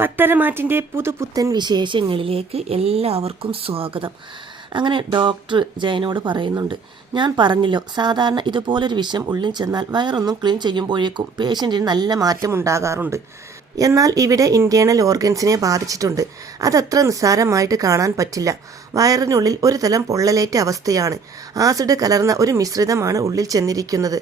പത്തരമാറ്റിൻ്റെ പുതുപുത്തൻ വിശേഷങ്ങളിലേക്ക് എല്ലാവർക്കും സ്വാഗതം. അങ്ങനെ ഡോക്ടർ ജയനോട് പറയുന്നുണ്ട്, ഞാൻ പറഞ്ഞല്ലോ, സാധാരണ ഇതുപോലൊരു വിഷം ഉള്ളിൽ ചെന്നാൽ വയറൊന്നും ക്ലീൻ ചെയ്യുമ്പോഴേക്കും പേഷ്യൻറ്റിന് നല്ല മാറ്റം ഉണ്ടാകാറുണ്ട്. എന്നാൽ ഇവിടെ ഇന്റേണൽ ഓർഗൻസിനെ ബാധിച്ചിട്ടുണ്ട്. അതത്ര നിസ്സാരമായിട്ട് കാണാൻ പറ്റില്ല. വയറിനുള്ളിൽ ഒരു തലം പൊള്ളലേറ്റ അവസ്ഥയാണ്. ആസിഡ് കലർന്ന ഒരു മിശ്രിതമാണ് ഉള്ളിൽ ചെന്നിരിക്കുന്നത്.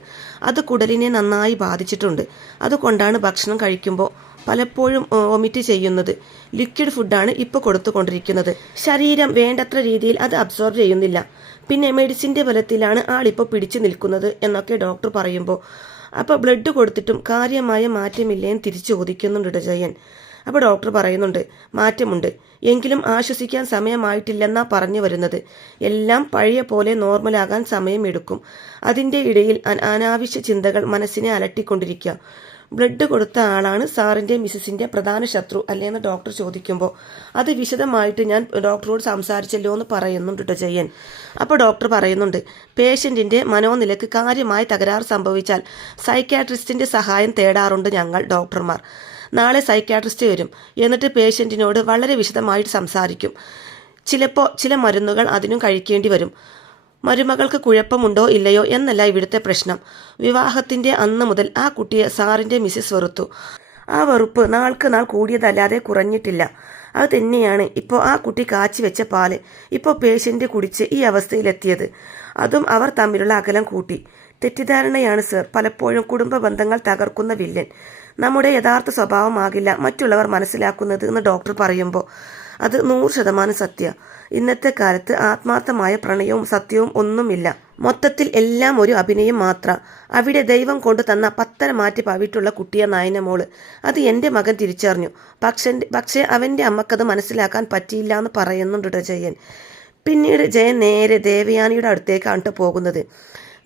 അത് കുടലിനെ നന്നായി ബാധിച്ചിട്ടുണ്ട്. അതുകൊണ്ടാണ് ഭക്ഷണം കഴിക്കുമ്പോൾ പലപ്പോഴും വൊമിറ്റ് ചെയ്യുന്നത്. ലിക്വിഡ് ഫുഡാണ് ഇപ്പോൾ കൊടുത്തുകൊണ്ടിരിക്കുന്നത്. ശരീരം വേണ്ടത്ര രീതിയിൽ അത് അബ്സോർബ് ചെയ്യുന്നില്ല. പിന്നെ മെഡിസിൻ്റെ ബലത്തിലാണ് ആളിപ്പോൾ പിടിച്ചു നിൽക്കുന്നത് എന്നൊക്കെ ഡോക്ടർ പറയുമ്പോൾ, അപ്പോൾ ബ്ലഡ് കൊടുത്തിട്ടും കാര്യമായ മാറ്റമില്ലേന്ന് തിരിച്ചു ചോദിക്കുന്നുണ്ട് ജയൻ. അപ്പോൾ ഡോക്ടർ പറയുന്നുണ്ട്, മാറ്റമുണ്ട്, എങ്കിലും ആശ്വസിക്കാൻ സമയമായിട്ടില്ലെന്നാ പറഞ്ഞു വരുന്നത്. എല്ലാം പഴയ പോലെ നോർമലാകാൻ സമയമെടുക്കും. അതിൻ്റെ ഇടയിൽ അനാവശ്യ ചിന്തകൾ മനസ്സിനെ അലട്ടിക്കൊണ്ടിരിക്കുക. ബ്ലഡ് കൊടുത്ത ആളാണ് സാറിൻ്റെ മിസ്സിൻ്റെ പ്രധാന ശത്രു അല്ലേന്ന് ഡോക്ടർ ചോദിക്കുമ്പോൾ, അത് വിശദമായിട്ട് ഞാൻ ഡോക്ടറോട് സംസാരിച്ചല്ലോ എന്ന് പറയുന്നുണ്ട് ജയൻ. അപ്പോൾ ഡോക്ടർ പറയുന്നുണ്ട്, പേഷ്യൻറ്റിൻ്റെ മനോനിലക്ക് കാര്യമായ തകരാറ് സംഭവിച്ചാൽ സൈക്യാട്രിസ്റ്റിൻ്റെ സഹായം തേടാറുണ്ട് ഞങ്ങൾ ഡോക്ടർമാർ. നാളെ സൈക്യാട്രിസ്റ്റ് വരും. എന്നിട്ട് പേഷ്യൻറ്റിനോട് വളരെ വിശദമായിട്ട് സംസാരിക്കും. ചിലപ്പോൾ ചില മരുന്നുകൾ അതിനും കഴിക്കേണ്ടി വരും. മരുമകൾക്ക് കുഴപ്പമുണ്ടോ ഇല്ലയോ എന്നല്ല ഇവിടുത്തെ പ്രശ്നം. വിവാഹത്തിൻ്റെ അന്ന് മുതൽ ആ കുട്ടിയെ സാറിൻ്റെ മിസ്സിസ് വെറുത്തു. ആ വെറുപ്പ് നാൾക്ക് നാൾ കൂടിയതല്ലാതെ കുറഞ്ഞിട്ടില്ല. അത് തന്നെയാണ് ഇപ്പോൾ ആ കുട്ടി കാച്ചി വെച്ച പാല് ഇപ്പോൾ പേഷ്യൻ്റ് കുടിച്ച് ഈ അവസ്ഥയിലെത്തിയത്. അതും അവർ തമ്മിലുള്ള അകലം കൂട്ടി. തെറ്റിദ്ധാരണയാണ് സർ പലപ്പോഴും കുടുംബ ബന്ധങ്ങൾ തകർക്കുന്ന വില്ലൻ. നമ്മുടെ യഥാർത്ഥ സ്വഭാവമാകില്ല മറ്റുള്ളവർ മനസ്സിലാക്കുന്നത് എന്ന് ഡോക്ടർ പറയുമ്പോൾ അത് 100% സത്യ. ഇന്നത്തെ കാലത്ത് ആത്മാർത്ഥമായ പ്രണയവും സത്യവും ഒന്നുമില്ല. മൊത്തത്തിൽ എല്ലാം ഒരു അഭിനയം മാത്രം. അവിടെ ദൈവം തന്ന പത്തര മാറ്റി പാവിട്ടുള്ള കുട്ടിയ നയനമോള്. അത് എൻ്റെ മകൻ തിരിച്ചറിഞ്ഞു. പക്ഷേ അവൻ്റെ അമ്മക്കത് മനസ്സിലാക്കാൻ പറ്റിയില്ല എന്ന് പറയുന്നുണ്ട് ജയൻ. പിന്നീട് ജയൻ നേരെ ദേവയാനിയുടെ അടുത്തേക്കാണ് പോകുന്നത്.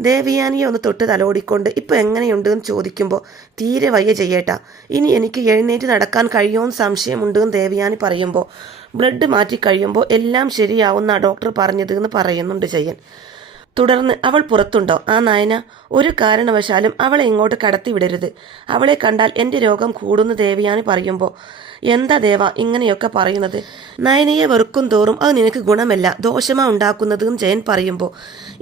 ദേവയാനിയെ ഒന്ന് തൊട്ട് തലോടിക്കൊണ്ട് ഇപ്പോൾ എങ്ങനെയുണ്ട് എന്ന് ചോദിക്കുമ്പോൾ, തീരെ വയ്യ ചെയ്യേട്ടാ, ഇനി എനിക്ക് എഴുന്നേറ്റ് നടക്കാൻ കഴിയുമെന്ന് സംശയമുണ്ടെന്ന് ദേവയാനി പറയുമ്പോൾ, ബ്ലഡ് മാറ്റി കഴിയുമ്പോൾ എല്ലാം ശരിയാവുന്ന ഡോക്ടർ പറഞ്ഞത് എന്ന് പറയുന്നുണ്ട് ജയൻ. തുടർന്ന്, അവൾ പുറത്തുണ്ടോ ആ നയന? ഒരു കാരണവശാലും അവളെ ഇങ്ങോട്ട് കടത്തിവിടരുത്. അവളെ കണ്ടാൽ എൻ്റെ രോഗം കൂടുന്നു ദേവയാനി പറയുമ്പോൾ, എന്താ ദേവ ഇങ്ങനെയൊക്കെ പറയുന്നത്? നയനയെ വെറുക്കും തോറും അത് നിനക്ക് ഗുണമല്ല, ദോഷമാ ഉണ്ടാക്കുന്നത് എന്ന് ജയൻ പറയുമ്പോൾ,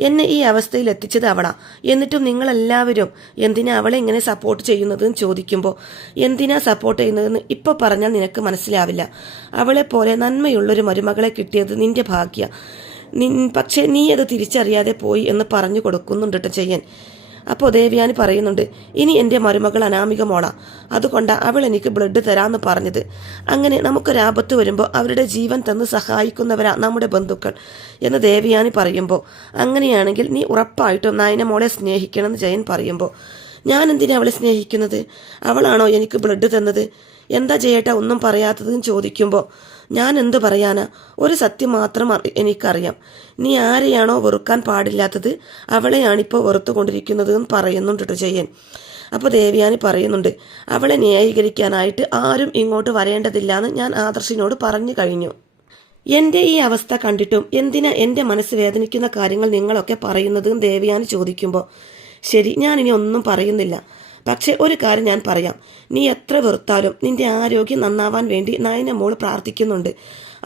എന്നെ ഈ അവസ്ഥയിൽ എത്തിച്ചത് അവളാ. എന്നിട്ടും നിങ്ങളെല്ലാവരും എന്തിനാ അവളെ ഇങ്ങനെ സപ്പോർട്ട് ചെയ്യുന്നതെന്ന് ചോദിക്കുമ്പോൾ, എന്തിനാ സപ്പോർട്ട് ചെയ്യുന്നതെന്ന് ഇപ്പോൾ പറഞ്ഞാൽ നിനക്ക് മനസ്സിലാവില്ല. അവളെപ്പോലെ നന്മയുള്ളൊരു മരുമകളെ കിട്ടിയത് നിന്റെ ഭാഗ്യ. പക്ഷേ നീ അത് തിരിച്ചറിയാതെ പോയി എന്ന് പറഞ്ഞു കൊടുക്കുന്നുണ്ട് ജയൻ. അപ്പോൾ ദേവയാനി പറയുന്നുണ്ട്, ഇനി എൻ്റെ മരുമകൾ അനാമിക മോളാ, അതുകൊണ്ടാ അവൾ എനിക്ക് ബ്ലഡ് തരാമെന്ന് പറഞ്ഞത്. അങ്ങനെ നമുക്കൊരാപത്ത് വരുമ്പോൾ അവരുടെ ജീവൻ തന്ന് സഹായിക്കുന്നവരാ നമ്മുടെ ബന്ധുക്കൾ എന്ന് ദേവയാനി പറയുമ്പോൾ, അങ്ങനെയാണെങ്കിൽ നീ ഉറപ്പായിട്ടും നയന മോളെ സ്നേഹിക്കണമെന്ന് ജയൻ പറയുമ്പോൾ, ഞാൻ എന്തിനാ അവളെ സ്നേഹിക്കുന്നത്? അവളാണോ എനിക്ക് ബ്ലഡ് തന്നത്? എന്താ ചെയ്യേട്ടാ ഒന്നും പറയാത്തതെന്ന് ചോദിക്കുമ്പോൾ, ഞാൻ എന്തു പറയാനാ, ഒരു സത്യം മാത്രം എനിക്കറിയാം. നീ ആരെയാണോ വെറുക്കാൻ പാടില്ലാത്തത് അവളെയാണിപ്പോൾ വെറുത്തുകൊണ്ടിരിക്കുന്നത് എന്ന് പറയുന്നുണ്ട് ജയൻ. അപ്പോൾ ദേവയാനി പറയുന്നുണ്ട്, അവളെ ന്യായീകരിക്കാനായിട്ട് ആരും ഇങ്ങോട്ട് വരേണ്ടതില്ല എന്ന് ഞാൻ ആദർശിനോട് പറഞ്ഞു കഴിഞ്ഞു. എൻ്റെ ഈ അവസ്ഥ കണ്ടിട്ടും എന്തിനാ എൻ്റെ മനസ്സ് വേദനിക്കുന്ന കാര്യങ്ങൾ നിങ്ങളൊക്കെ പറയുന്നതെന്ന് ദേവയാനി ചോദിക്കുമ്പോൾ, ശരി, ഞാനിനി ഒന്നും പറയുന്നില്ല. പക്ഷെ ഒരു കാര്യം ഞാൻ പറയാം, നീ എത്ര വെറുത്താലും നിന്റെ ആരോഗ്യം നന്നാവാൻ വേണ്ടി നയന മോൾ പ്രാർത്ഥിക്കുന്നുണ്ട്.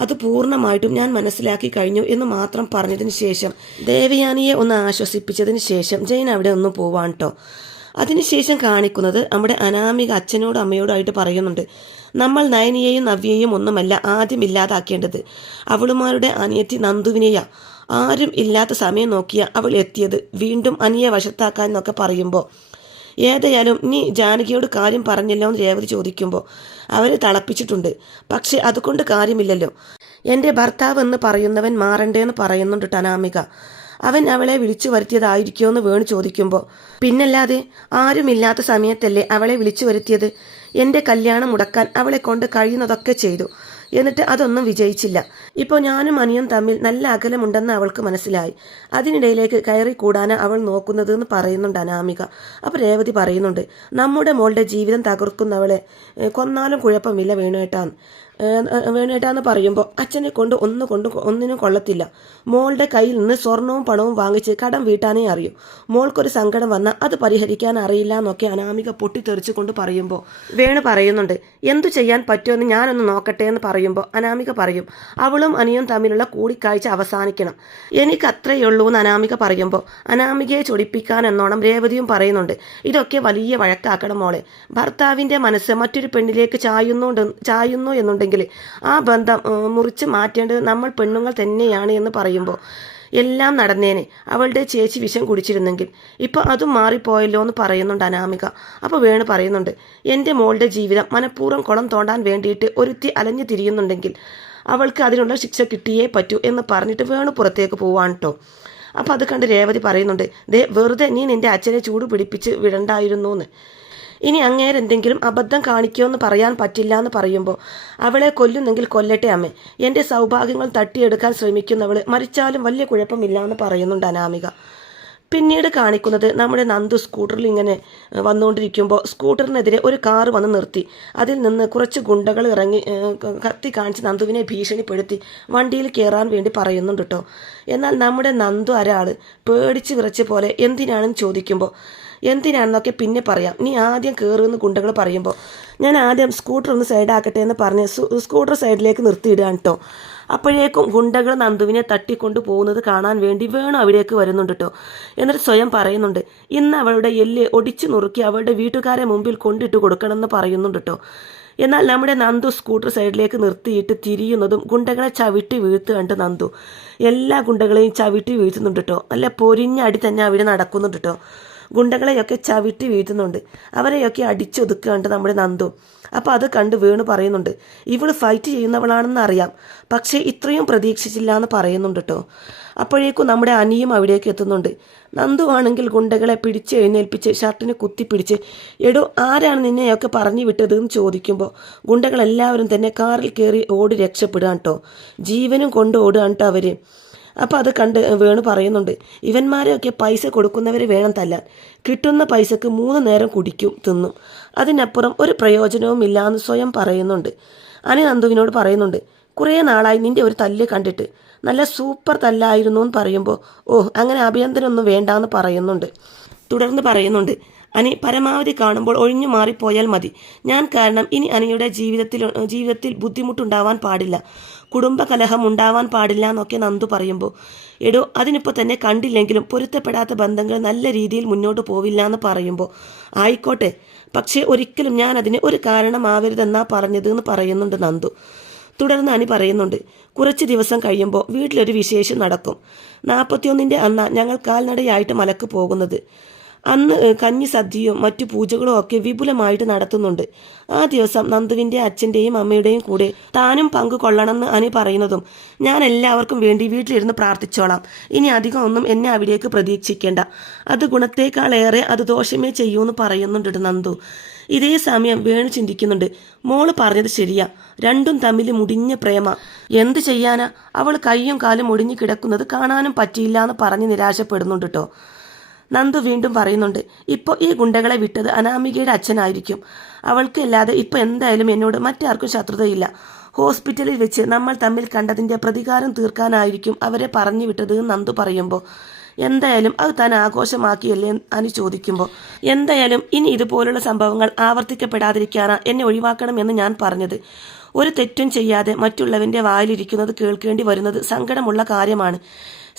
അത് പൂർണ്ണമായിട്ടും ഞാൻ മനസ്സിലാക്കി കഴിഞ്ഞു എന്ന് മാത്രം പറഞ്ഞതിന് ശേഷം ദേവയാനിയെ ഒന്ന് ആശ്വസിപ്പിച്ചതിന് ശേഷം ജയൻ അവിടെ ഒന്ന് പോവാൻ കേട്ടോ. അതിനുശേഷം കാണിക്കുന്നത് നമ്മുടെ അനാമിക അച്ഛനോടും അമ്മയോടായിട്ട് പറയുന്നുണ്ട്, നമ്മൾ നയനിയെയും നവ്യയെയും ഒന്നുമല്ല ആദ്യം ഇല്ലാതാക്കേണ്ടത്, അവളുമാരുടെ അനിയത്തി നന്ദുവിനെയാ. ആരും ഇല്ലാത്ത സമയം നോക്കിയ അവൾ എത്തിയത് വീണ്ടും അനിയെ വശത്താക്കാൻ എന്നൊക്കെ പറയുമ്പോൾ, ഏതായാലും നീ ജാനകിയോട് കാര്യം പറഞ്ഞല്ലോ എന്ന് രേവതി ചോദിക്കുമ്പോൾ, അവരെ തളപ്പിച്ചിട്ടുണ്ട്, പക്ഷെ അതുകൊണ്ട് കാര്യമില്ലല്ലോ. എൻ്റെ ഭർത്താവ് എന്ന് പറയുന്നവൻ മാറണ്ടേന്ന് പറയുന്നുണ്ട് അനാമിക. അവൻ അവളെ വിളിച്ചു വരുത്തിയതായിരിക്കുമോ എന്ന് വേണു ചോദിക്കുമ്പോൾ, പിന്നല്ലാതെ ആരുമില്ലാത്ത സമയത്തല്ലേ അവളെ വിളിച്ചു വരുത്തിയത്. എൻ്റെ കല്യാണം മുടക്കാൻ അവളെ കൊണ്ട് കഴിയുന്നതൊക്കെ ചെയ്തു, എന്നിട്ട് അതൊന്നും വിജയിച്ചില്ല. ഇപ്പോൾ ഞാനും അനിയും തമ്മിൽ നല്ല അകലമുണ്ടെന്ന് അവൾക്ക് മനസ്സിലായി. അതിനിടയിലേക്ക് കയറി കൂടാനാ അവൾ നോക്കുന്നതെന്ന് പറയുന്നുണ്ട് അനാമിക. അപ്പോൾ രേവതി പറയുന്നുണ്ട്, നമ്മുടെ മോളുടെ ജീവിതം തകർക്കുന്നവളെ കൊന്നാലും കുഴപ്പമില്ല വേണേട്ടാന്ന് പറയുമ്പോൾ അച്ഛനെ കൊണ്ട് ഒന്നിനും കൊള്ളത്തില്ല. മോളുടെ കയ്യിൽ നിന്ന് സ്വർണവും പണവും വാങ്ങിച്ച് കടം വീട്ടാനേ അറിയൂ. മോൾക്കൊരു സങ്കടം വന്നാൽ അത് പരിഹരിക്കാൻ അറിയില്ല എന്നൊക്കെ അനാമിക പൊട്ടിത്തെറിച്ചു കൊണ്ട് പറയുമ്പോൾ വേണു പറയുന്നുണ്ട്, എന്തു ചെയ്യാൻ പറ്റുമെന്ന് ഞാനൊന്ന് നോക്കട്ടെ എന്ന് പറയുമ്പോൾ അനാമിക പറയും, അവളും അനിയും തമ്മിലുള്ള കൂടിക്കാഴ്ച അവസാനിക്കണം, എനിക്ക് അത്രയുള്ളൂ എന്ന് അനാമിക പറയുമ്പോൾ അനാമികയെ ചൊടിപ്പിക്കാൻ എന്നോണം രേവതിയും പറയുന്നുണ്ട്, ഇതൊക്കെ വലിയ വഴക്കാക്കണം മോളെ. ഭർത്താവിൻ്റെ മനസ്സ് മറ്റൊരു പെണ്ണിലേക്ക് ചായുന്നു എന്നുണ്ടെങ്കിൽ ആ ബന്ധം മുറിച്ച് മാറ്റേണ്ടത് നമ്മൾ പെണ്ണുങ്ങൾ തന്നെയാണ് എന്ന് പറയുമ്പോൾ എല്ലാം നടന്നേനെ. അവളുടെ ചേച്ചി വിഷം കുടിച്ചിരുന്നെങ്കിൽ. ഇപ്പോൾ അതും മാറിപ്പോയല്ലോ എന്ന് പറയുന്നുണ്ട് അനാമിക. അപ്പോൾ വേണു പറയുന്നുണ്ട്, എൻ്റെ മോളുടെ ജീവിതം മനഃപൂർവ്വം കുളം തോണ്ടാൻ വേണ്ടിയിട്ട് ഒരുത്തി അലഞ്ഞു തിരിയുന്നുണ്ടെങ്കിൽ അവൾക്ക് അതിനുള്ള ശിക്ഷ കിട്ടിയേ പറ്റൂ എന്ന് പറഞ്ഞിട്ട് വേണു പുറത്തേക്ക് പോവാണ് കേട്ടോ. അപ്പോൾ അത് കണ്ട് രേവതി പറയുന്നുണ്ട്, ദേ വെറുതെ നീ നിൻ്റെ അച്ഛനെ ചൂട് പിടിപ്പിച്ച് വിടണ്ടായിരുന്നു എന്ന്. ഇനി അങ്ങേരെന്തെങ്കിലും അബദ്ധം കാണിക്കുമെന്ന് പറയാൻ പറ്റില്ല എന്ന് പറയുമ്പോൾ അവളെ കൊല്ലുന്നെങ്കിൽ കൊല്ലട്ടെ അമ്മേ, എൻ്റെ സൗഭാഗ്യങ്ങൾ തട്ടിയെടുക്കാൻ ശ്രമിക്കുന്നവൾ മരിച്ചാലും വലിയ കുഴപ്പമില്ല എന്ന് പറയുന്നുണ്ട് അനാമിക. പിന്നീട് കാണിക്കുന്നത് നമ്മുടെ നന്ദു സ്കൂട്ടറിൽ ഇങ്ങനെ വന്നുകൊണ്ടിരിക്കുമ്പോൾ സ്കൂട്ടറിനെതിരെ ഒരു കാറ് വന്ന് നിർത്തി. അതിൽ നിന്ന് കുറച്ച് ഗുണ്ടകൾ ഇറങ്ങി കത്തി കാണിച്ച് നന്ദുവിനെ ഭീഷണിപ്പെടുത്തി വണ്ടിയിൽ കയറാൻ വേണ്ടി പറയുന്നുണ്ട് കേട്ടോ. എന്നാൽ നമ്മുടെ നന്ദു ഒരാൾ പേടിച്ച് വിറച്ച് പോലെ എന്തിനാണെന്ന് ചോദിക്കുമ്പോൾ എന്തിനാണെന്നൊക്കെ പിന്നെ പറയാം, നീ ആദ്യം കയറുമെന്ന് ഗുണ്ടകൾ പറയുമ്പോൾ ഞാൻ ആദ്യം സ്കൂട്ടർ ഒന്ന് സൈഡാക്കട്ടെ എന്ന് പറഞ്ഞ് സ്കൂട്ടർ സൈഡിലേക്ക് നിർത്തിയിടുകയാണ് കേട്ടോ. അപ്പോഴേക്കും ഗുണ്ടകൾ നന്ദുവിനെ തട്ടിക്കൊണ്ടു പോകുന്നത് കാണാൻ വേണ്ടി വേണു അവിടേക്ക് വരുന്നുണ്ട് കേട്ടോ. എന്നിട്ട് സ്വയം പറയുന്നുണ്ട്, ഇന്ന് അവളുടെ എല്ല് ഒടിച്ചു നുറുക്കി അവളുടെ വീട്ടുകാരെ മുമ്പിൽ കൊണ്ടിട്ട് കൊടുക്കണമെന്ന് പറയുന്നുണ്ട് കേട്ടോ. എന്നാൽ നമ്മുടെ നന്ദു സ്കൂട്ടർ സൈഡിലേക്ക് നിർത്തിയിട്ട് തിരിയുന്നതും ഗുണ്ടകളെ ചവിട്ടി വീഴ്ത്തുകണ്ട് നന്ദു എല്ലാ ഗുണ്ടകളെയും ചവിട്ടി വീഴ്ത്തുന്നുണ്ട് കേട്ടോ. നല്ല പൊരിഞ്ഞടി തന്നെ അവിടെ നടക്കുന്നുണ്ട് കേട്ടോ. ഗുണ്ടകളെയൊക്കെ ചവിട്ടി വീഴ്ത്തുന്നുണ്ട്, അവരെയൊക്കെ അടിച്ചൊതുക്കുകയാണ് നമ്മുടെ നന്ദു. അപ്പോൾ അത് കണ്ട് വേണു പറയുന്നുണ്ട്, ഇവള് ഫൈറ്റ് ചെയ്യുന്നവളാണെന്ന് അറിയാം, പക്ഷേ ഇത്രയും പ്രതീക്ഷിച്ചില്ല എന്ന് പറയുന്നുണ്ട് കേട്ടോ. അപ്പോഴേക്കും നമ്മുടെ അനിയും അവിടേക്ക് എത്തുന്നുണ്ട്. നന്ദു ആണെങ്കിൽ ഗുണ്ടകളെ പിടിച്ച് എഴുന്നേൽപ്പിച്ച് ഷർട്ടിന് കുത്തിപ്പിടിച്ച് എടോ ആരാണ് നിന്നെയൊക്കെ പറഞ്ഞു വിട്ടത് എന്ന് ചോദിക്കുമ്പോൾ ഗുണ്ടകളെല്ലാവരും തന്നെ കാറിൽ കയറി ഓടി രക്ഷപ്പെടുകയാണ് കേട്ടോ. ജീവനും കൊണ്ട് ഓടുകയാണ് കേട്ടോ അവർ. അപ്പോൾ അത് കണ്ട് വേണു പറയുന്നുണ്ട്, ഇവന്മാരെയൊക്കെ പൈസ കൊടുക്കുന്നവർ വേണം തല്ലാൻ, കിട്ടുന്ന പൈസക്ക് 3 നേരം കുടിക്കും തിന്നും, അതിനപ്പുറം ഒരു പ്രയോജനവും ഇല്ലാന്ന് സ്വയം പറയുന്നുണ്ട്. അനി നന്ദുവിനോട് പറയുന്നുണ്ട്, കുറേ നാളായി നിൻ്റെ ഒരു തല്ല് കണ്ടിട്ട്, നല്ല സൂപ്പർ തല്ലായിരുന്നു എന്ന് പറയുമ്പോൾ അങ്ങനെ അഭിനന്ദനമൊന്നും വേണ്ടാന്ന് പറയുന്നുണ്ട്. തുടർന്ന് പറയുന്നുണ്ട്, അനി പരമാവധി കാണുമ്പോൾ ഒഴിഞ്ഞു മാറിപ്പോയാൽ മതി, ഞാൻ കാരണം ഇനി അനിയുടെ ജീവിതത്തിൽ ബുദ്ധിമുട്ടുണ്ടാവാൻ പാടില്ല, കുടുംബകലഹം ഉണ്ടാവാൻ പാടില്ല എന്നൊക്കെ നന്ദു പറയുമ്പോൾ എടോ അതിനിപ്പോൾ തന്നെ കണ്ടില്ലെങ്കിലും പൊരുത്തപ്പെടാത്ത ബന്ധങ്ങൾ നല്ല രീതിയിൽ മുന്നോട്ട് പോവില്ല എന്ന് പറയുമ്പോൾ ആയിക്കോട്ടെ, പക്ഷേ ഒരിക്കലും ഞാൻ അതിന് ഒരു കാരണമാവരുതെന്നാ പറഞ്ഞത് എന്ന് പറയുന്നുണ്ട് നന്ദു. തുടർന്ന് അനി പറയുന്നുണ്ട്, കുറച്ച് ദിവസം കഴിയുമ്പോൾ വീട്ടിലൊരു വിശേഷം നടക്കും. 41-ൻ്റെ അന്നാ ഞങ്ങൾ കാൽനടയായിട്ട് മലക്ക് പോകുന്നത്. അന്ന് കഞ്ഞി സദ്യയും മറ്റു പൂജകളും ഒക്കെ വിപുലമായിട്ട് നടത്തുന്നുണ്ട്. ആ ദിവസം നന്ദുവിൻ്റെ അച്ഛൻ്റെയും അമ്മയുടെയും കൂടെ താനും പങ്കുകൊള്ളണമെന്ന് അനി പറയുന്നതും ഞാൻ എല്ലാവർക്കും വേണ്ടി വീട്ടിലിരുന്ന് പ്രാർത്ഥിച്ചോളാം, ഇനി അധികം ഒന്നും എന്നെ അവിടേക്ക് പ്രതീക്ഷിക്കേണ്ട, അത് ഗുണത്തേക്കാളേറെ അത് ദോഷമേ ചെയ്യൂന്ന് പറയുന്നുണ്ട് നന്ദു. ഇതേ സമയം വേണു ചിന്തിക്കുന്നുണ്ട്, മോള് പറഞ്ഞത് ശരിയാ, രണ്ടും തമ്മിൽ മുടിഞ്ഞ പ്രേമ, എന്ത് ചെയ്യാനാ, അവൾ കയ്യും കാലും ഒടിഞ്ഞു കിടക്കുന്നത് കാണാനും പറ്റിയില്ല എന്ന് പറഞ്ഞ് നിരാശപ്പെടുന്നുണ്ട് കേട്ടോ. നന്ദു വീണ്ടും പറയുന്നുണ്ട്, ഇപ്പോൾ ഈ ഗുണ്ടകളെ വിട്ടത് അനാമികയുടെ അച്ഛനായിരിക്കും, അവൾക്ക് അല്ലാതെ ഇപ്പോൾ എന്തായാലും എന്നോട് മറ്റാർക്കും ശത്രുതയില്ല, ഹോസ്പിറ്റലിൽ വെച്ച് നമ്മൾ തമ്മിൽ കണ്ടതിൻ്റെ പ്രതികാരം തീർക്കാനായിരിക്കും അവരെ പറഞ്ഞു വിട്ടത് നന്ദു പറയുമ്പോൾ എന്തായാലും അത് താൻ ആഘോഷമാക്കിയല്ലേ അനി ചോദിക്കുമ്പോൾ എന്തായാലും ഇനി ഇതുപോലുള്ള സംഭവങ്ങൾ ആവർത്തിക്കപ്പെടാതിരിക്കാനാ എന്നെ ഒഴിവാക്കണമെന്ന് ഞാൻ പറഞ്ഞത്, ഒരു തെറ്റും ചെയ്യാതെ മറ്റുള്ളവൻ്റെ വായിലിരിക്കുന്നത് കേൾക്കേണ്ടി വരുന്നത് സങ്കടമുള്ള കാര്യമാണ്,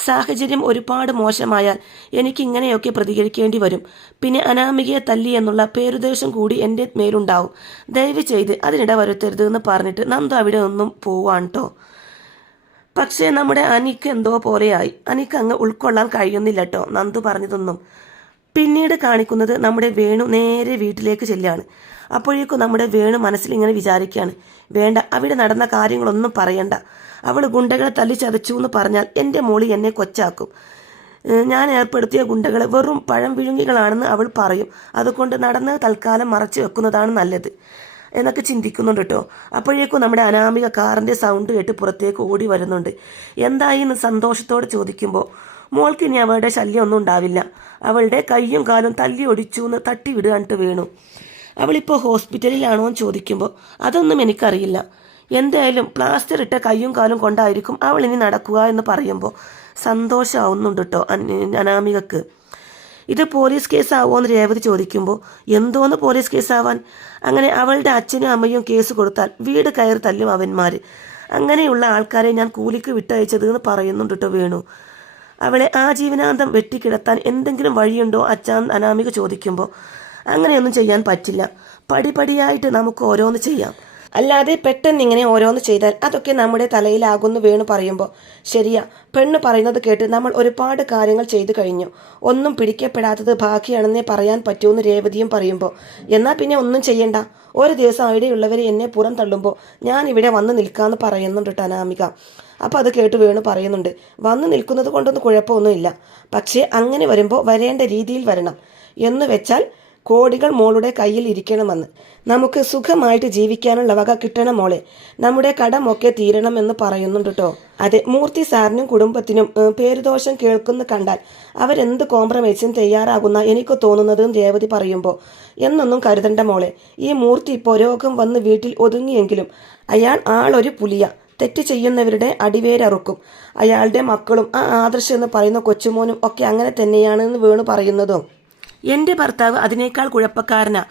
സാഹചര്യം ഒരുപാട് മോശമായാൽ എനിക്കിങ്ങനെയൊക്കെ പ്രതികരിക്കേണ്ടി വരും, പിന്നെ അനാമികയെ തല്ലി എന്നുള്ള പേരുദേശം കൂടി എൻ്റെ മേലുണ്ടാവും, ദയവ് ചെയ്ത് അതിനിട വരുത്തരുത് എന്ന് പറഞ്ഞിട്ട് നന്ദു അവിടെ നിന്നും പോവാണ് കേട്ടോ. പക്ഷേ നമ്മുടെ അനിക്ക് എന്തോ പോലെയായി, അനിക്ക് അങ്ങ് ഉൾക്കൊള്ളാൻ കഴിയുന്നില്ല കേട്ടോ നന്ദു പറഞ്ഞതൊന്നും. പിന്നീട് കാണിക്കുന്നത് നമ്മുടെ വേണു നേരെ വീട്ടിലേക്ക് ചെല്ലുകയാണ്. അപ്പോഴേക്കും നമ്മുടെ വേണു മനസ്സിലിങ്ങനെ വിചാരിക്കുകയാണ്, വേണ്ട അവിടെ നടന്ന കാര്യങ്ങളൊന്നും പറയണ്ട, അവൾ ഗുണ്ടകളെ തല്ലിച്ചതച്ചു എന്ന് പറഞ്ഞാൽ എൻ്റെ മോളി എന്നെ കൊച്ചാക്കും, ഞാൻ ഏർപ്പെടുത്തിയ ഗുണ്ടകൾ വെറും പഴം വിഴുങ്ങികളാണെന്ന് അവൾ പറയും, അതുകൊണ്ട് നടന്ന് തൽക്കാലം മറച്ചു വെക്കുന്നതാണ് നല്ലത്. എന്നൊക്കെ ചിന്തിക്കുന്നുണ്ട് കേട്ടോ. അപ്പോഴേക്കും നമ്മുടെ അനാമിക കാറിൻ്റെ സൗണ്ട് കേട്ട് പുറത്തേക്ക് ഓടി വരുന്നുണ്ട്. എന്തായി എന്ന് സന്തോഷത്തോടെ ചോദിക്കുമ്പോൾ മോൾക്ക് ഇനി അവളുടെ ശല്യമൊന്നും ഉണ്ടാവില്ല, അവളുടെ കയ്യും കാലും തല്ലി ഒടിച്ചു എന്ന് തട്ടി വിടുകണ്ടിട്ട് വീണു. അവളിപ്പോൾ ഹോസ്പിറ്റലിലാണോ എന്ന് ചോദിക്കുമ്പോൾ അതൊന്നും എനിക്കറിയില്ല, എന്തായാലും പ്ലാസ്റ്റർ ഇട്ട കയ്യും കാലും കൊണ്ടായിരിക്കും അവൾ ഇനി നടക്കുക എന്ന് പറയുമ്പോൾ സന്തോഷമാവുന്നുണ്ട് കേട്ടോ അനാമികക്ക്. ഇത് പോലീസ് കേസാവുമോ എന്ന് രേവതി ചോദിക്കുമ്പോൾ എന്തോന്ന് പോലീസ് കേസാവാൻ, അങ്ങനെ അവളുടെ അച്ഛനും അമ്മയും കേസ് കൊടുത്താൽ വീട് കയറി തല്ലും അവന്മാർ, അങ്ങനെയുള്ള ആൾക്കാരെ ഞാൻ കൂലിക്ക് വിട്ടയച്ചത് എന്ന് പറയുന്നുണ്ട് കേട്ടോ വേണു. അവളെ ആജീവനാന്തം വെട്ടിക്കിടത്താൻ എന്തെങ്കിലും വഴിയുണ്ടോ അച്ഛൻ അനാമിക ചോദിക്കുമ്പോൾ അങ്ങനെയൊന്നും ചെയ്യാൻ പറ്റില്ല, പടിപടിയായിട്ട് നമുക്ക് ഓരോന്ന് ചെയ്യാം, അല്ലാതെ പെട്ടെന്ന് ഇങ്ങനെ ഓരോന്ന് ചെയ്താൽ അതൊക്കെ നമ്മുടെ തലയിലാകുന്നു വേണു പറയുമ്പോൾ ശരിയാ, പെണ്ണ് പറയുന്നത് കേട്ട് നമ്മൾ ഒരുപാട് കാര്യങ്ങൾ ചെയ്തു കഴിഞ്ഞു, ഒന്നും പിടിക്കപ്പെടാത്തത് ബാക്കിയാണെന്നേ പറയാൻ പറ്റൂന്ന് രേവതിയും പറയുമ്പോൾ എന്നാൽ പിന്നെ ഒന്നും ചെയ്യണ്ട, ഒരു ദിവസം അവിടെയുള്ളവരെ എന്നെ പുറം തള്ളുമ്പോൾ ഞാൻ ഇവിടെ വന്ന് നിൽക്കാമെന്ന് പറയുന്നുണ്ട് അനാമിക. അപ്പോൾ അത് കേട്ട് വേണു പറയുന്നുണ്ട് വന്ന് നിൽക്കുന്നത് കൊണ്ടൊന്നും കുഴപ്പമൊന്നുമില്ല, പക്ഷേ അങ്ങനെ വരുമ്പോൾ വരേണ്ട രീതിയിൽ വരണം, എന്ന് വെച്ചാൽ കോടികൾ മോളുടെ കയ്യിൽ ഇരിക്കണമെന്ന്, നമുക്ക് സുഖമായിട്ട് ജീവിക്കാനുള്ള വക കിട്ടണം മോളെ, നമ്മുടെ കടമൊക്കെ തീരണമെന്ന് പറയുന്നുണ്ട് കേട്ടോ. അതെ, മൂർത്തി സാറിനും കുടുംബത്തിനും പേരുദോഷം കേൾക്കുന്ന കണ്ടാൽ അവരെന്ത് കോംപ്രമൈസിനും തയ്യാറാകുന്ന എനിക്ക് തോന്നുന്നത് രേവതി പറയുമ്പോൾ എന്നൊന്നും കരുതണ്ട മോളെ, ഈ മൂർത്തി ഇപ്പോൾ രോഗം വന്ന് വീട്ടിൽ ഒതുങ്ങിയെങ്കിലും അയാൾ ആളൊരു പുലിയ, തെറ്റ് ചെയ്യുന്നവരുടെ അടിവേരറുക്കും, അയാളുടെ മക്കളും ആ ആദർശ് എന്ന് പറയുന്ന കൊച്ചുമോനും ഒക്കെ അങ്ങനെ തന്നെയാണെന്ന് വേണു പറയുന്നതും എൻ്റെ ഭർത്താവ് അതിനേക്കാൾ കുഴപ്പക്കാരനാ,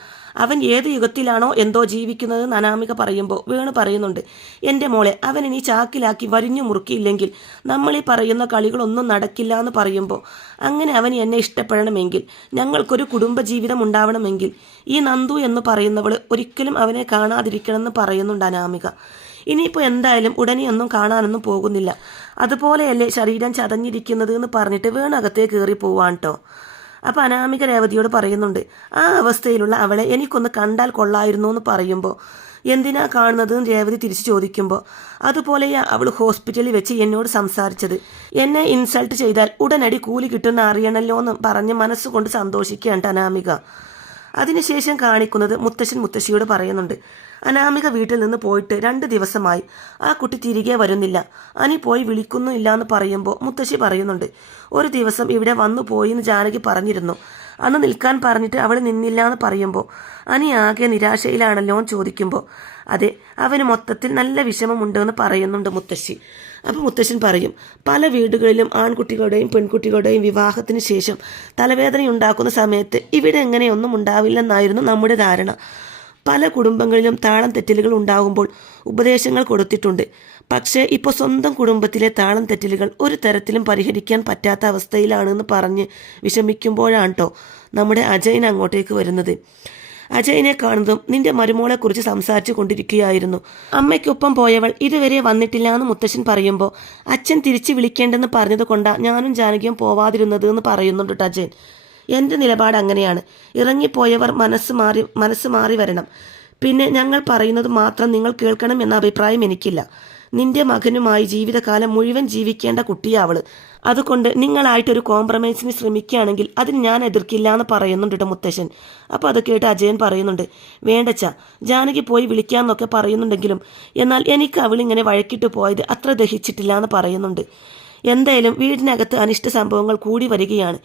അവൻ ഏത് യുഗത്തിലാണോ എന്തോ ജീവിക്കുന്നതെന്ന് അനാമിക പറയുമ്പോൾ വേണു പറയുന്നുണ്ട് എൻ്റെ മോളെ, അവൻ ഇനി ചാക്കിലാക്കി വരിഞ്ഞു മുറുക്കിയില്ലെങ്കിൽ നമ്മളീ പറയുന്ന കളികളൊന്നും നടക്കില്ല എന്ന് പറയുമ്പോൾ അങ്ങനെ അവൻ എന്നെ ഇഷ്ടപ്പെടണമെങ്കിൽ, ഞങ്ങൾക്കൊരു കുടുംബജീവിതം ഉണ്ടാവണമെങ്കിൽ ഈ നന്ദു എന്ന് പറയുന്നവൾ ഒരിക്കലും അവനെ കാണാതിരിക്കണമെന്ന് പറയുന്നുണ്ട് അനാമിക. ഇനിയിപ്പോൾ എന്തായാലും ഉടനെയൊന്നും കാണാനൊന്നും പോകുന്നില്ല, അതുപോലെയല്ലേ ശരീരം ചതഞ്ഞിരിക്കുന്നത് എന്ന് പറഞ്ഞിട്ട് വേണകത്തെ കയറി പോവാൻ കേട്ടോ. അപ്പോൾ അനാമിക രേവതിയോട് പറയുന്നുണ്ട് ആ അവസ്ഥയിലുള്ള അവളെ എനിക്കൊന്ന് കണ്ടാൽ കൊള്ളായിരുന്നു എന്ന് പറയുമ്പോൾ എന്തിനാ കാണുന്നതെന്ന് രേവതി തിരിച്ചു ചോദിക്കുമ്പോൾ അതുപോലെയാ അവൾ ഹോസ്പിറ്റലിൽ വെച്ച് എന്നോട് സംസാരിച്ചത്, എന്നെ ഇൻസൾട്ട് ചെയ്താൽ ഉടനടി കൂലി കിട്ടുന്ന അറിയണല്ലോ എന്ന് പറഞ്ഞ് മനസ്സുകൊണ്ട് സന്തോഷിക്കുകയാണ് അനാമിക. അതിനുശേഷം കാണിക്കുന്നത് മുത്തശ്ശൻ മുത്തശ്ശിയോട് പറയുന്നുണ്ട് അനാമിക വീട്ടിൽ നിന്ന് പോയിട്ട് 2 ദിവസമായി, ആ കുട്ടി തിരികെ വരുന്നില്ല, അനി പോയി വിളിക്കുന്നില്ല എന്ന് പറയുമ്പോൾ മുത്തശ്ശി പറയുന്നുണ്ട് ഒരു ദിവസം ഇവിടെ വന്നു പോയി എന്ന് ജാനകി പറഞ്ഞിരുന്നു, അന്ന് നിൽക്കാൻ പറഞ്ഞിട്ട് അവൾ നിന്നില്ല എന്ന് പറയുമ്പോൾ അനി ആകെ നിരാശയിലാണല്ലോ എന്ന് ചോദിക്കുമ്പോൾ അതെ, അവന് മൊത്തത്തിൽ നല്ല വിഷമമുണ്ടെന്ന് പറയുന്നുണ്ട് മുത്തശ്ശി. അപ്പോൾ മുത്തശ്ശൻ പറയും പല വീടുകളിലും ആൺകുട്ടികളുടെയും പെൺകുട്ടികളുടെയും വിവാഹത്തിന് ശേഷം തലവേദനയുണ്ടാക്കുന്ന സമയത്ത് ഇവിടെ എങ്ങനെയൊന്നും ഉണ്ടാവില്ലെന്നായിരുന്നു നമ്മുടെ ധാരണ, പല കുടുംബങ്ങളിലും താളം തെറ്റലുകൾ ഉണ്ടാകുമ്പോൾ ഉപദേശങ്ങൾ കൊടുത്തിട്ടുണ്ട്, പക്ഷേ ഇപ്പോൾ സ്വന്തം കുടുംബത്തിലെ താളം തെറ്റലുകൾ ഒരു തരത്തിലും പരിഹരിക്കാൻ പറ്റാത്ത അവസ്ഥയിലാണെന്ന് പറഞ്ഞ് വിഷമിക്കുമ്പോഴാണ് കേട്ടോ നമ്മുടെ അജയൻ അങ്ങോട്ടേക്ക് വരുന്നത്. അജയനെ കാണുന്നതും നിന്റെ മരുമോളെക്കുറിച്ച് സംസാരിച്ചു കൊണ്ടിരിക്കുകയായിരുന്നു, അമ്മയ്ക്കൊപ്പം പോയവൾ ഇതുവരെ വന്നിട്ടില്ല എന്ന് മുത്തശ്ശൻ പറയുമ്പോൾ അച്ഛൻ തിരിച്ചു വിളിക്കേണ്ടെന്ന് പറഞ്ഞത് കൊണ്ടാ ഞാനും ജാനകിയും പോവാതിരുന്നത് എന്ന് പറയുന്നുണ്ട് അജയൻ. എൻ്റെ നിലപാട് അങ്ങനെയാണ്, ഇറങ്ങിപ്പോയവർ മനസ്സ് മാറി വരണം, പിന്നെ ഞങ്ങൾ പറയുന്നത് മാത്രം നിങ്ങൾ കേൾക്കണം എന്ന അഭിപ്രായം എനിക്കില്ല, നിന്റെ മകനുമായി ജീവിതകാലം മുഴുവൻ ജീവിക്കേണ്ട കുട്ടിയാവള്, അതുകൊണ്ട് നിങ്ങളായിട്ടൊരു കോംപ്രമൈസിന് ശ്രമിക്കുകയാണെങ്കിൽ അതിന് ഞാൻ എതിർക്കില്ല എന്ന് പറയുന്നുണ്ട് മുത്തശ്ശൻ. അപ്പോൾ അത് കേട്ട് അജയൻ പറയുന്നുണ്ട് വേണ്ടച്ച, ജാനകി പോയി വിളിക്കാമെന്നൊക്കെ പറയുന്നുണ്ടെങ്കിലും എന്നാൽ എനിക്ക് അവളിങ്ങനെ വഴക്കിട്ട് പോയത് അത്ര ദഹിച്ചിട്ടില്ല എന്ന് പറയുന്നുണ്ട്. എന്തായാലും വീടിനകത്ത് അനിഷ്ട സംഭവങ്ങൾ കൂടി വരികയാണ്.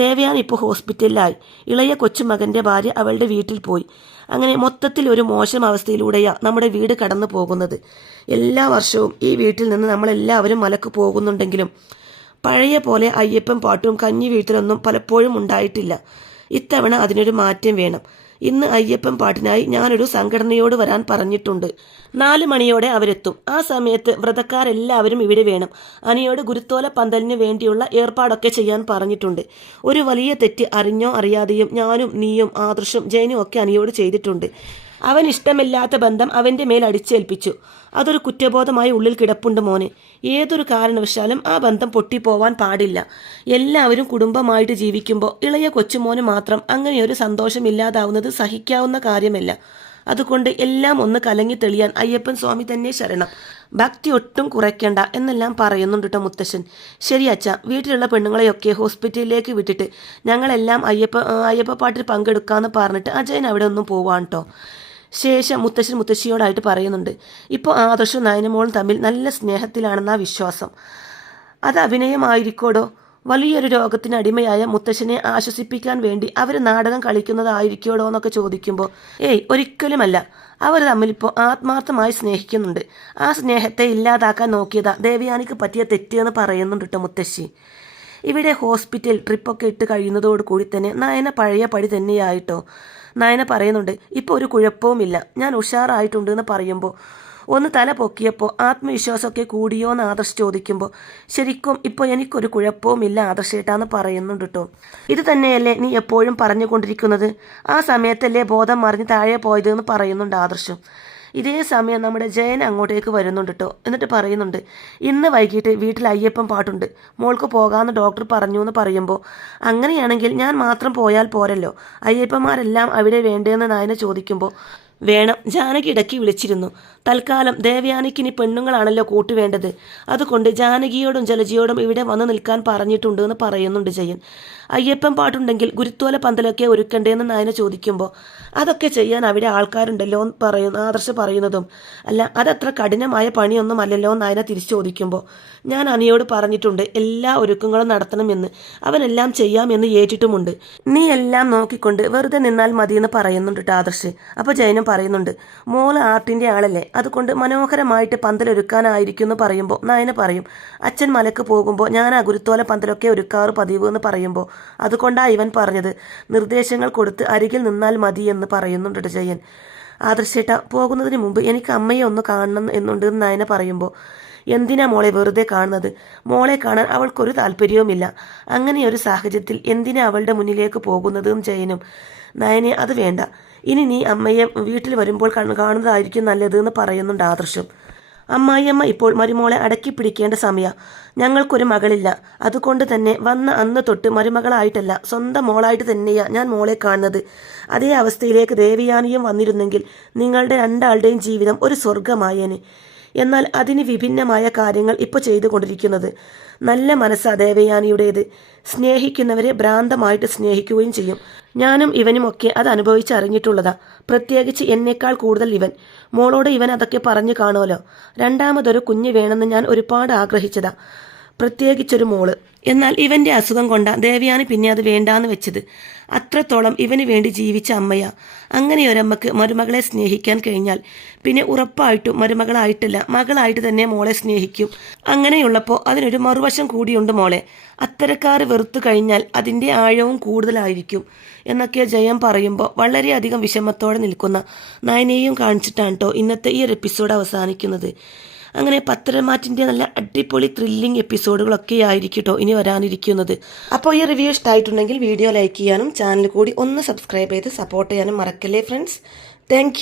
ദേവയാൻ ഇപ്പോൾ ഹോസ്പിറ്റലിലായി, ഇളയ കൊച്ചുമകൻ്റെ ഭാര്യ അവളുടെ വീട്ടിൽ പോയി, അങ്ങനെ മൊത്തത്തിൽ ഒരു മോശം അവസ്ഥയിലൂടെയാണ് നമ്മുടെ വീട് കടന്നു പോകുന്നത്. എല്ലാ വർഷവും ഈ വീട്ടിൽ നിന്ന് നമ്മളെല്ലാവരും മലക്ക് പോകുന്നുണ്ടെങ്കിലും പഴയ പോലെ അയ്യപ്പൻ പാട്ടും കഞ്ഞി വീഴ്ത്തലൊന്നും പലപ്പോഴും ഉണ്ടായിട്ടില്ല. ഇത്തവണ അതിനൊരു മാറ്റം വേണം. ഇന്ന് അയ്യപ്പൻ പാട്ടിനായി ഞാനൊരു സംഘടനയോട് വരാൻ പറഞ്ഞിട്ടുണ്ട്. 4 മണിയോടെ അവരെത്തും. ആ സമയത്ത് വ്രതക്കാരെല്ലാവരും ഇവിടെ വേണം. അനിയോട് ഗുരുത്തോല പന്തലിന് വേണ്ടിയുള്ള ഏർപ്പാടൊക്കെ ചെയ്യാൻ പറഞ്ഞിട്ടുണ്ട്. ഒരു വലിയ തെറ്റ് അറിഞ്ഞോ അറിയാതെയും ഞാനും നീയും ആദർശും ജയനും ഒക്കെ അനിയോട് ചെയ്തിട്ടുണ്ട്. അവൻ ഇഷ്ടമില്ലാത്ത ബന്ധം അവൻ്റെ മേൽ അടിച്ചേൽപ്പിച്ചു. അതൊരു കുറ്റബോധമായി ഉള്ളിൽ കിടപ്പുണ്ട് മോനെ. ഏതൊരു കാരണവശാലും ആ ബന്ധം പൊട്ടിപ്പോവാൻ പാടില്ല. എല്ലാവരും കുടുംബമായിട്ട് ജീവിക്കുമ്പോൾ ഇളയ കൊച്ചുമോന് മാത്രം അങ്ങനെയൊരു സന്തോഷമില്ലാതാവുന്നത് സഹിക്കാവുന്ന കാര്യമല്ല. അതുകൊണ്ട് എല്ലാം ഒന്ന് കലങ്ങി തെളിയാൻ അയ്യപ്പൻ സ്വാമി തന്നെ ശരണം. ഭക്തി ഒട്ടും കുറയ്ക്കണ്ട എന്നെല്ലാം പറയുന്നുണ്ട് കേട്ടോ മുത്തശ്ശൻ. ശരി അച്ഛ, വീട്ടിലുള്ള പെണ്ണുങ്ങളെയൊക്കെ ഹോസ്പിറ്റലിലേക്ക് വിട്ടിട്ട് ഞങ്ങളെല്ലാം അയ്യപ്പ പാട്ടിൽ പങ്കെടുക്കാമെന്ന് പറഞ്ഞിട്ട് അജയൻ അവിടെ ഒന്നും പോവാൻ കേട്ടോ. ശേഷം മുത്തശ്ശിയോടായിട്ട് പറയുന്നുണ്ട്, ഇപ്പോൾ ആദർശവും നയനമോളും തമ്മിൽ നല്ല സ്നേഹത്തിലാണെന്നാ വിശ്വാസം. അത് അഭിനയമായിരിക്കോടോ. വലിയൊരു രോഗത്തിന് അടിമയായ മുത്തശ്ശനെ ആശ്വസിപ്പിക്കാൻ വേണ്ടി അവർ നാടകം കളിക്കുന്നതായിരിക്കോടോ എന്നൊക്കെ ചോദിക്കുമ്പോൾ ഒരിക്കലുമല്ല. അവർ തമ്മിലിപ്പോൾ ആത്മാർത്ഥമായി സ്നേഹിക്കുന്നുണ്ട്. ആ സ്നേഹത്തെ ഇല്ലാതാക്കാൻ നോക്കിയതാ ദേവയാനിക്ക് പറ്റിയ തെറ്റെന്ന് പറയുന്നുണ്ട് കേട്ടോ മുത്തശ്ശി. ഇവിടെ ഹോസ്പിറ്റൽ ട്രിപ്പൊക്കെ ഇട്ട് കഴിയുന്നതോടുകൂടി തന്നെ നയന പഴയ പടി തന്നെയായിട്ടോ. നയന പറയുന്നുണ്ട്, ഇപ്പോൾ ഒരു കുഴപ്പവുമില്ല, ഞാൻ ഉഷാറായിട്ടുണ്ട് എന്ന് പറയുമ്പോൾ ഒന്ന് തല പൊക്കിയപ്പോൾ ആത്മവിശ്വാസമൊക്കെ കൂടിയോ എന്ന് ആദർശ് ചോദിക്കുമ്പോൾ ശരിക്കും ഇപ്പോൾ എനിക്കൊരു കുഴപ്പവുമില്ല ആദർശേട്ടാന്ന് പറയുന്നുണ്ട് കേട്ടോ. ഇത് തന്നെയല്ലേ നീ എപ്പോഴും പറഞ്ഞുകൊണ്ടിരിക്കുന്നത്? ആ സമയത്തല്ലേ ബോധം മറിഞ്ഞ് താഴെ പോയത് എന്ന് പറയുന്നുണ്ട് ആദർശം. ഇതേ സമയം നമ്മുടെ ജയൻ അങ്ങോട്ടേക്ക് വരുന്നുണ്ട് കേട്ടോ. എന്നിട്ട് പറയുന്നുണ്ട്, ഇന്ന് വൈകിട്ട് വീട്ടിൽ അയ്യപ്പൻ പാട്ടുണ്ട്, മോൾക്ക് പോകാമെന്ന് ഡോക്ടർ പറഞ്ഞു എന്ന് പറയുമ്പോൾ അങ്ങനെയാണെങ്കിൽ ഞാൻ മാത്രം പോയാൽ പോരല്ലോ, അയ്യപ്പന്മാരെല്ലാം അവിടെ വേണ്ടതെന്ന് നയന ചോദിക്കുമ്പോൾ വേണം, ജാനകി ഇടയ്ക്ക് വിളിച്ചിരുന്നു. തൽക്കാലം ദേവയാനിക്കിനി പെണ്ണുങ്ങളാണല്ലോ കൂട്ടുവേണ്ടത്, അതുകൊണ്ട് ജാനകിയോടും ജലജിയോടും ഇവിടെ വന്നു നിൽക്കാൻ പറഞ്ഞിട്ടുണ്ട് എന്ന് പറയുന്നുണ്ട് ജയൻ. അയ്യപ്പൻ പാട്ടുണ്ടെങ്കിൽ ഗുരുത്തോല പന്തലൊക്കെ ഒരുക്കണ്ടേന്ന് നയന ചോദിക്കുമ്പോൾ അതൊക്കെ ചെയ്യാൻ അവിടെ ആൾക്കാരുണ്ടല്ലോ എന്ന് ആദർശ് പറയുന്നതും അല്ല, അതത്ര കഠിനമായ പണിയൊന്നും അല്ലല്ലോ നയന തിരിച്ചു ചോദിക്കുമ്പോൾ ഞാൻ അനിയോട് പറഞ്ഞിട്ടുണ്ട് എല്ലാ ഒരുക്കങ്ങളും നടത്തണമെന്ന്, അവനെല്ലാം ചെയ്യാമെന്ന് ഏറ്റിട്ടുമുണ്ട്, നീ എല്ലാം നോക്കിക്കൊണ്ട് വെറുതെ നിന്നാൽ മതിയെന്ന് പറയുന്നുണ്ട് ആദർശ്. അപ്പോൾ ജയനും പറയുന്നുണ്ട്, മോള് ആർട്ടിൻ്റെ ആളല്ലേ, അതുകൊണ്ട് മനോഹരമായിട്ട് പന്തലൊരുക്കാനായിരിക്കും എന്ന് പറയുമ്പോൾ നയന പറയും, അച്ഛൻ മലക്ക് പോകുമ്പോൾ ഞാൻ ആ ഗുരുത്തോല പന്തലൊക്കെ ഒരുക്കാറ് പതിവ് എന്ന് പറയുമ്പോൾ അതുകൊണ്ടാ ഇവൻ പറഞ്ഞത് നിർദ്ദേശങ്ങൾ കൊടുത്ത് അരികിൽ നിന്നാൽ മതി എന്ന് പറയുന്നുണ്ട് ജയൻ. ആദർശേട്ട പോകുന്നതിന് മുമ്പ് എനിക്ക് അമ്മയെ ഒന്ന് കാണണം എന്നുണ്ട് എന്ന് നയന പറയുമ്പോൾ എന്തിനാ മോളെ വെറുതെ കാണുന്നത്, മോളെ കാണാൻ അവൾക്കൊരു താല്പര്യവുമില്ല, അങ്ങനെയൊരു സാഹചര്യത്തിൽ എന്തിനാ അവളുടെ മുന്നിലേക്ക് പോകുന്നതെന്ന് ജയനും. നയനെ അത് വേണ്ട, ഇനി നീ അമ്മയെ വീട്ടിൽ വരുമ്പോൾ കാണുന്നതായിരിക്കും നല്ലതെന്ന് പറയുന്നുണ്ട് ആദർശം. അമ്മായിയമ്മ ഇപ്പോൾ മരുമോളെ അടക്കി പിടിക്കേണ്ട സമയം, ഞങ്ങൾക്കൊരു മകളില്ല, അതുകൊണ്ട് തന്നെ വന്ന അന്ന് തൊട്ട് മരുമകളായിട്ടല്ല സ്വന്തം മോളായിട്ട് തന്നെയാണ് ഞാൻ മോളെ കാണുന്നത്. അതേ അവസ്ഥയിലേക്ക് ദേവയാനിയും വന്നിരുന്നെങ്കിൽ നിങ്ങളുടെ രണ്ടാളുടെയും ജീവിതം ഒരു സ്വർഗമായേനെ. എന്നാൽ അതിന് വിഭിന്നമായ കാര്യങ്ങൾ ഇപ്പോൾ ചെയ്തുകൊണ്ടിരിക്കുന്നത്. നല്ല മനസ്സാ ദേവയാനിയുടേത്, സ്നേഹിക്കുന്നവരെ ഭ്രാന്തമായിട്ട് സ്നേഹിക്കുകയും ചെയ്യും. ഞാനും ഇവനുമൊക്കെ അത് അനുഭവിച്ചറിഞ്ഞിട്ടുള്ളതാ, പ്രത്യേകിച്ച് എന്നേക്കാൾ കൂടുതൽ ഇവൻ. മോളോട് ഇവൻ അതൊക്കെ പറഞ്ഞു കാണുമല്ലോ. രണ്ടാമതൊരു കുഞ്ഞ് വേണമെന്ന് ഞാൻ ഒരുപാട് ആഗ്രഹിച്ചതാ, പ്രത്യേകിച്ചൊരു മോള്. എന്നാൽ ഇവൻ്റെ അസുഖം കൊണ്ടാ ദേവയാനി പിന്നെ അത് വേണ്ടാന്ന് വെച്ചത്. അത്രത്തോളം ഇവന് വേണ്ടി ജീവിച്ച അമ്മയാ. അങ്ങനെയൊരമ്മക്ക് മരുമകളെ സ്നേഹിക്കാൻ കഴിഞ്ഞാൽ പിന്നെ ഉറപ്പായിട്ടും മരുമകളായിട്ടല്ല മകളായിട്ട് തന്നെ മോളെ സ്നേഹിക്കും. അങ്ങനെയുള്ളപ്പോൾ അതിനൊരു മറുവശം കൂടിയുണ്ട് മോളെ, അത്തരക്കാർ വെറുത്തു കഴിഞ്ഞാൽ അതിൻ്റെ ആഴവും കൂടുതലായിരിക്കും എന്നൊക്കെ ജയം പറയുമ്പോൾ വളരെയധികം വിഷമത്തോടെ നിൽക്കുന്ന നയനയെയും കാണിച്ചിട്ടാണ് കേട്ടോ ഇന്നത്തെ ഈ ഒരു എപ്പിസോഡ് അവസാനിക്കുന്നത്. അങ്ങനെ പത്തരമാറ്റിൻ്റെ നല്ല അടിപൊളി ത്രില്ലിംഗ് എപ്പിസോഡുകളൊക്കെ ആയിരിക്കും കേട്ടോ ഇനി വരാനിരിക്കുന്നത്. അപ്പോൾ ഈ റിവ്യൂ ഇഷ്ടമായിട്ടുണ്ടെങ്കിൽ വീഡിയോ ലൈക്ക് ചെയ്യാനും ചാനൽ കൂടി ഒന്ന് സബ്സ്ക്രൈബ് ചെയ്ത് സപ്പോർട്ട് ചെയ്യാനും മറക്കല്ലേ ഫ്രണ്ട്സ്. താങ്ക്